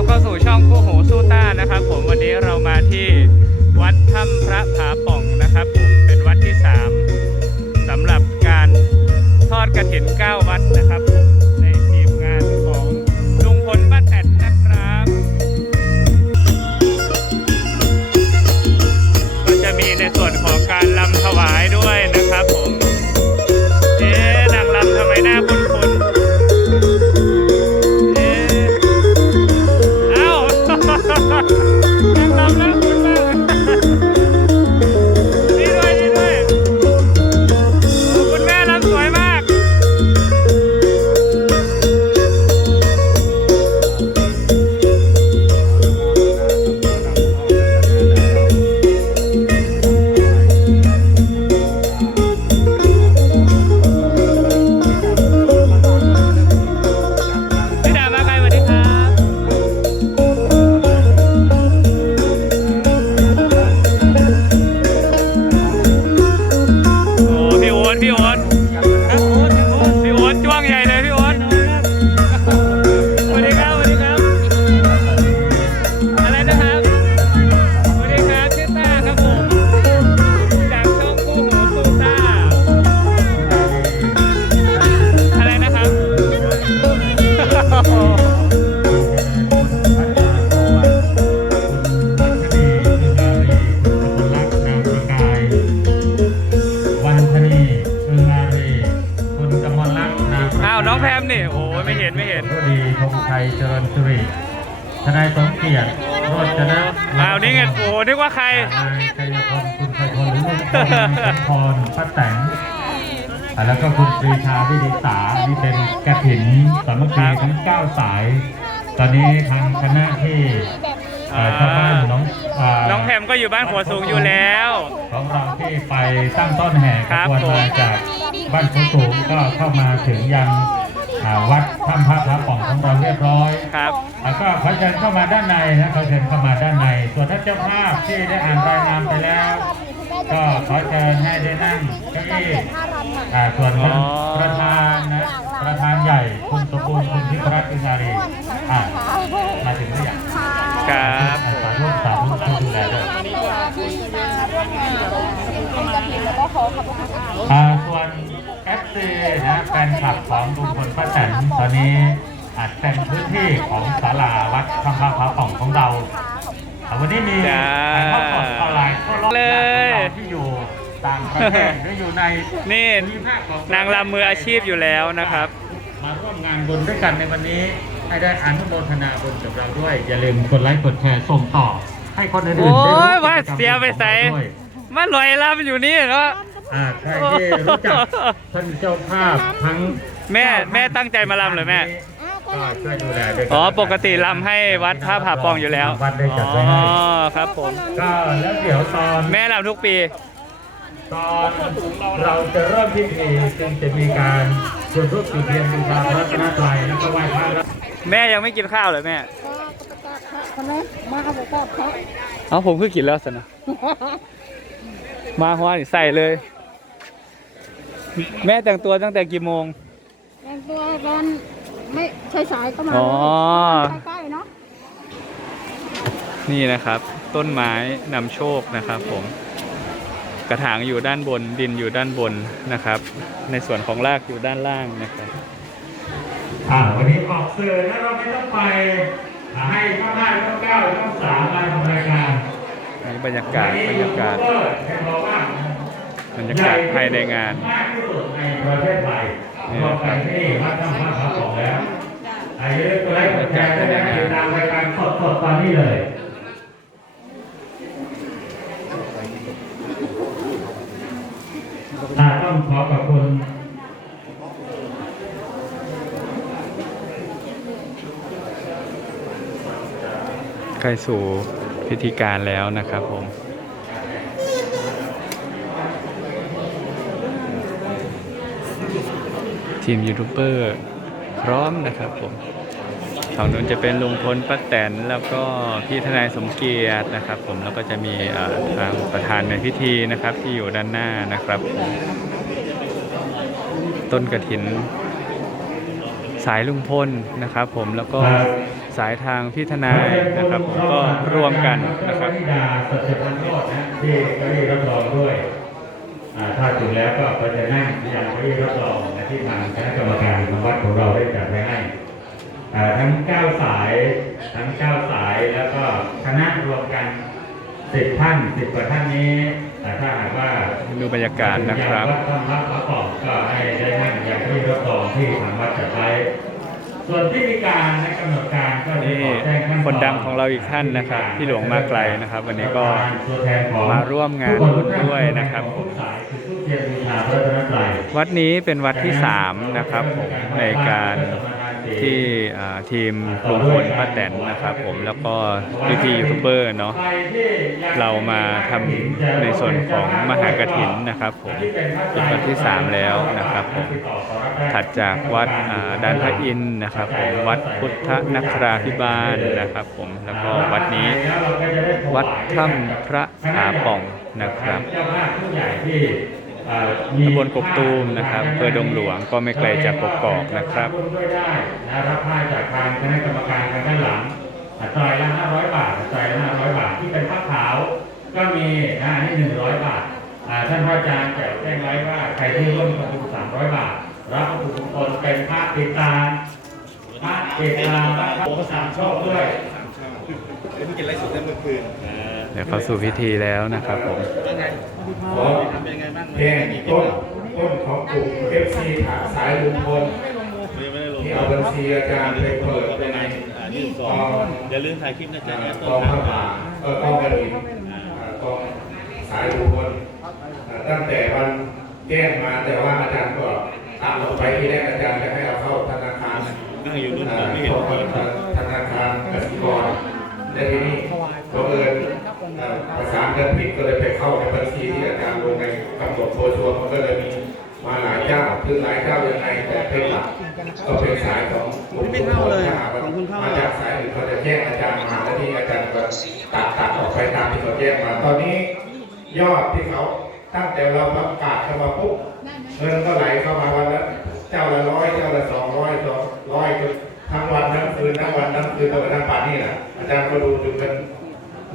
รับเข้าสู่ช่องคู่หูสู้ต้านะครับ ผมวันนี้เรามาที่วัดถ้ำพระผาป่องนะครับผมเป็นวัดที่สามสำหรับการทอดกระถินเก้าวัดนะครับผมในทีมงานของลุงพลป้าแตนนะครับ ก็จะมีในส่วนของการลำถวายด้วย นะครับ สวัสดีครับชื่อต้าครับผม จากช่องคู่หูสู้ต้า อะไรนะครับวันธนีอึงอารีคุณกมลรัตน์นามอ้าวน้องแพมนี่ โอ้ยไม่เห็นไม่เห็นผู้ดีธงชัยเจริญสุริ ทนายสมเกียรติโรจนะอ้าวนี่ไงโอ้โหนึกว่าใครนายชัยพลคุณชัยพลหรือลุงพลสมพรป้าแตงอ่าแล้วก็คุณปรีชาวิดิษานี่เป็นกระถินสามัคคีทั้ง9สาย ตอนนี้ทางคณะที่เอ่อชาวบ้านน้องาน้องแพมก็อยู่บ้านหัวสูงอยู่แล้ว ของเราที่ไปตั้งต้นแห่ขครับบวนผมมาจากบ้านภูสูงก็เข้ามาถึงยังอ่า วัดถ้ำพระพระป่องของเราเรียบร้อย ครับ แล้วก็ขอเชิญเข้ามาด้านในนะขอเชิญเข้ามาด้านใน ส่วนท่านเจ้าภาพที่ได้อ่านรายนามไปแล้ว ก็ขอเชิญให้ได้นั่งเก้าอี้อ่าส่วนอ๋อประธานนะประธานใหญ่คุณสมบูรณ์คุณพิพรัตน์อินารีอ่ามาถึงหรือยังครับ แล้วก็ขอขอบคุณค่ะอ่าส่วนเอฟซีนะแฟนคลับของลุงพลป้าแตนตอนนี้อาจเต็มพื้นที่ของศาลาวัดพระพระพระป่องของเราอ่าวันนี้มีจ้าถ่ายทอดสดออนไลน์ทั่วโลกเลยของเราที่อยู่ต่างประเทศหรืออยู่ในนี่ภูมิภาคของนางรำมืออาชีพอยู่แล้วนะครับ มาร่วมงานบุญด้วยกันในวันนี้ให้ได้อนุโมทนาบุญกับเราด้วย อย่าลืมกดไลค์กดแชร์ส่งต่อ ให้คนอื่นๆโอ้ได้รู้ยว่ากิจกรรมเสียไปใส่ ด้วยมาลอยลำอยู่นี่เนาะ อ่าใครที่รู้จักท่านเจ้าภาพทั้งแม่แม่ตั้งใจมาลำเหรอแม่ก็ช่วยดูแลด้วยนอ๋อปกติลำให้วัดท่าผาปองอยู่แล้ว วัดได้จัดอ๋ไว้อให้ครับผม ก็แล้วเดี๋ยวตอน แม่ลำทุกปี ตอนเราจะเริ่มพิธีจึงจะมีการจุดรูปจุดเทียนบูชาพระรัตนตรัยแล้วก็ไหว้พระ แม่ยังไม่กินข้าวเลยแม่ คนนี้มาเอาบอกว่าเพราะเอาผมคือกินแล้วสินะมาหัวนี่ใส่เลย แม่แต่งตัวตั้งแต่กี่โมง แต่งตัวตอนไม่ใช่สายก็มาอ๋อใกล้ๆเนาะนี่นะครับ ต้นไม้นำโชคนะครับผมกระถางอยู่ด้านบนดินอยู่ด้านบนนะครับ ในส่วนของรากอยู่ด้านล่างนะครับอ่าวันนี้ออกสื่อนะเราไม่ต้องไปอ่า ให้ข้างหน้าข้างเก้าข้างสามมาทำรายการนี่บรรยากาศบรรยากาศวันนี้ยูทูบเบอร์ให้บอกว่าบรรยากาศภายในงานมากที่สุดในประเทศไทยนี่รวนะมครักับ นที่วัดถ้ำพระผาป่องแล้วอายุตัวเลขกดแชร์ได้นะติดตามรายการสดๆตอนนี้เลยอ่าต้องขอขอบคุณ ใกล้สู่พิธีการแล้วนะครับผมทีมยูทูบเบอร์พร้อมนะครับผมฝั่งนู้นจะเป็นลุงพลป้าแตนแล้วก็พี่ทนายสมเกียรตินะครับ ผมแล้วก็จะมีทางประธานในพิธีนะครับที่อยู่ด้านหน้านะครับ ต้นกระถินสายลุงพลนะครับ ผมแล้วก็ สายทางพี่ทนายนะครับผมก็ร่วมกันนะครับนิดาสัจพันโนดนะที่ก็ได้รับรองด้วยอ่าถ้าถึงแล้วก็ไปจะนั่งอย่างที่รับรองนะที่ทางคณะกรรมการของวัดของเราได้จัดไว้ให้อ่าทั้ง9สายทั้ง9สายแล้วก็คณะรวมกัน10ท่าน10กว่าท่านนี้แต่ถ้าหากว่าดูบรรยากาศนะครับวัดธรรมประกอบก็ให้ได้นั่งอย่างที่รับรองที่ทางวัดจัดไว้ส่วนที่มีการและกำหนดการ คนดังของเราอีกท่านนะครับพี่หลวงมาไกลนะครับ วันนี้ก็ตัวแทนของมาร่วมงานบุญด้วยนะครับทุกสายคือทุกเทียนบูชาพระรัตนตรัยวัดนี้เป็นวัดที่3นะครับผมในการ ที่ทีมลุงพลป้าแตนนะครับผมแล้วก็พี่พี่ยูทูบเบอร์เนาะเรามาทำในส่วนของมหากฐินนะครับผมเป็นวันที่ 3 แล้วนะครับผมถัดจากวัดอ่าด้านพระอินนะครับผมวัดพุทธนคราภิบาลนะครับผมแล้วก็วัดนี้วัดถ้ำพระผาป่องนะครับ เจ้าภาพผู้ใหญ่ที่เอ่อมีตำบลกกตูมนะครับอำเภอดงหลวงก็ไม่ไกลจากกกอกนะครับวมด้วยได้นะรับผ้าจากทางคณะกรรมการทางด้านหลังอัตรายละ500บาทอัตรายละ500บาทที่เป็นผ้าขาว ก็มีนะอันนี่100บาทอ่าท่านพระอาจารย์แจ้งแจ้งไว้ว่าใครที่ร่วมประมูล300บาท รับวัตถุมงคลเป็นพระติดตาพระติดตาพระสามโชคด้วย เพิ่งกินไรสุดได้เมื่อคืนเดี๋ยวเข้าสู่พิธีแล้วนะครับผมเป็นไงขอเป็นไงบ้างแจ้งต้นต้นของกลุ่ม FC ขาสายลุงพลไม่ได้ลงที่เอาบัญชีอาจารย์ไปเปิดเป็นอ่ายื่นซองอย่าลืมถ่ายคลิปนะจ๊ะเนี่ยกต้อนงทาผ้างป่าเออกองกระถิ่นอ่ากองสายลุงพลอ่าตั้งแต่วันแจ้งมาแต่ว่าอาจารย์ก็ตามเราไปที่แรกอาจารย์จะให้เราเข้าธนาคารนั่งอยู่นู่นอ่าไม่เห็นเข้าคนธนาคารกสิกร และทีนี้บังเอิญอ่าประสานกันผิดก็เลยไปเข้าในบัญชีที่อาจารย์ลงในกำหนดโพชัวมันก็เลยมีมาหลายเจ้าคือหลายเจ้ายังไงแต่เป็นหลักก็เป็นสายของกลุ่มไม่เข้าเลยถ้หกว่าของคุณเข้ามาจากสายอื่นเขาจะแจ้งอาจารย์มาแล้วที่อาจารย์ก็ตัดตัดออกไปตามที่เขาแจ้งมาตอนนี้ ยอดที่เขาตั้งแต่เราประกาศเข้ามาปุ๊บเงินก็ไหลเข้ามาวันละเจ้าละร้อยเจ้าละสองร้อยสองร้อยจนทั้งวันทั้งคืนทั้งวันทั้งคืนตลอดทั้งป่านนี่แหละ อาจารย์ก็ดูดูเงิน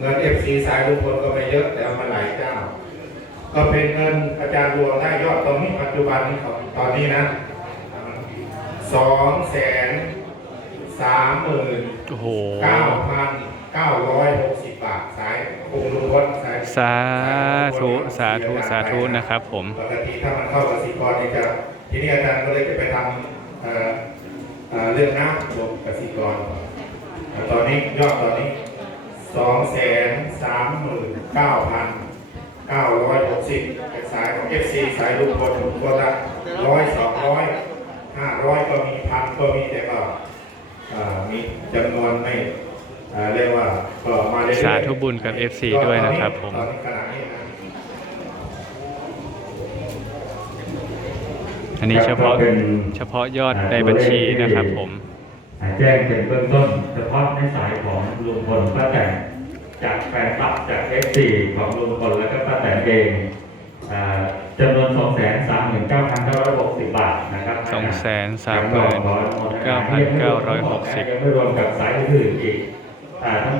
เงินเอฟซีสายลุงพลก็ไม่เยอะแต่เอามาหลายเจ้า ก็เป็นเงินอาจารย์รวมได้ยอดตรงนี้ปัจจุบันนี้ของตอนนี้นะสองแสนสามหมื่นโอ้โหเก้าพันเก้าร้อยหกสิบบาทสายองค์ลุงพลสายสาธุสาธุสาธุนะครับ ผมปกติถ้ามันเข้ากสิกรนี่จะทีนี้อาจารย์ก็เลยจะไปทำเอ่อเอ่อเรื่องน้ำรวมกสิกรแต่ตอนนี้ยอดตอนนี้สองแสนสามหมื่นเก้าพันเก้าร้อยหกสิบเป็นสายของเอฟซีสายลุงพลคนละร้อยสองร้อยห้าร้อยก็มีพันก็มีแต่ก็เอ่อมีจำนวนไม่เอ่อเรียกว่าก็มาเรื่อยๆสาธุบุญกับ FC ด้วยนะครับผมตอนนี้ขณะนี้นะอันนี้เฉพาะก็เป็นเฉพาะยอดในบัญชีนะครับผม แจ้งเป็นเบื้องต้น เฉพาะในสายของลุงพลป้าแตนจากแฟนคลับจากเอฟซีของลุงพลแล้วก็ป้าแตนเองอ่าจำนวน 2 3 9 9 6 0 บาทนะครับ239,960ยังไม่รวมกับสายอื่นๆอีกอ่าทั้ง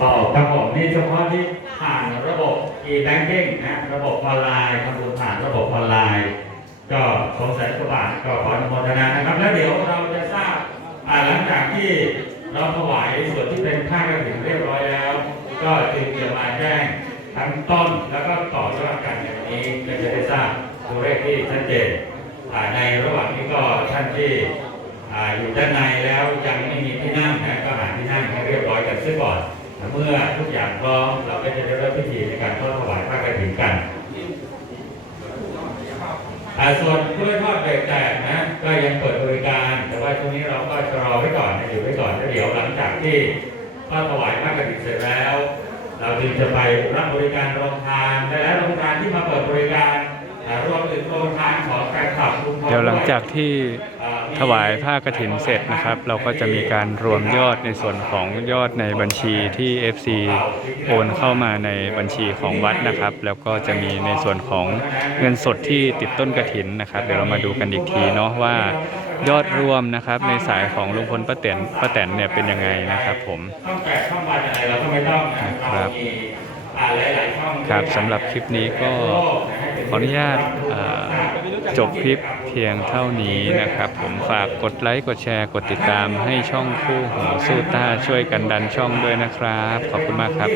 ต่อครับผมนี่เฉพาะที่ผ่านระบบ e-banking นะระบบออนไลน์ทำบุญผ่านระบบออนไลน์ ก็สองแสนกว่าบาทก็ขออนุโมทนานะครับ แล้วเดี๋ยวเราจะทราบหลังจากที่เราถวายส่วนที่เป็นค่ากระถิ่นเรียบร้อยแล้ว ก็จึงจะมาแจ้งทั้งต้นแล้วก็ต่อยอดกันในวันนี้ก็จะได้ทราบตัวเลขที่ชัดเจนในระหว่างนี้ก็ท่านที่อยู่ด้านในแล้วยังไม่มีที่นั่งนะก็หาที่นั่งให้เรียบร้อยกันซะก่อน เมื่อทุกอย่างพร้อมเราก็จะได้เริ่มพิธีในการทอดถวายผ้ากฐินกัน ส่วนกล้วยทอดเบรกแตกนะก็ยังเปิดบริการ แต่ว่าช่วงนี้เราก็ชะลอไว้ก่อนนะอยู่ไว้ก่อนแล้วเดี๋ยวหลังจากที่ทอดถวายพระกฐินเสร็จแล้ว เราจึงจะไปรับบริการโรงทานและแล้วโรงทานที่มาเปิดบริการ เดี๋ยวหลังจากด้ที่อ่ามีถวายผ้ากฐินเสร็จนะครับ เราก็จะมีการรวมยอดในส่วนของยอดในบัญชีที่ FC โอนเข้ามาในบัญชีของวัดนะครับ แล้วก็จะมีในส่วนของเงินสดที่ติดต้นกฐินนะครับ เดี๋ยวเรามาดูกันอีกทีเนาะว่ายอดรวมนะครับในสายของลุงพลป้าแตนป้าแตนเนี่ยเป็นยังไงนะครับ ผมช่องแปดช่องวันอะไรเราก็ไม่ต้องนะครับเรามีอ่าหลายๆช่องครับสำหรับคลิปนี้ก็ ขออนุญาตจบคลิปเพียงเท่านี้นะครับ ผมฝากกดไลค์ กดแชร์ กดติดตามให้ช่องคู่หูสู้ต้าช่วยกันดันช่องด้วยนะครับ ขอบคุณมากครับ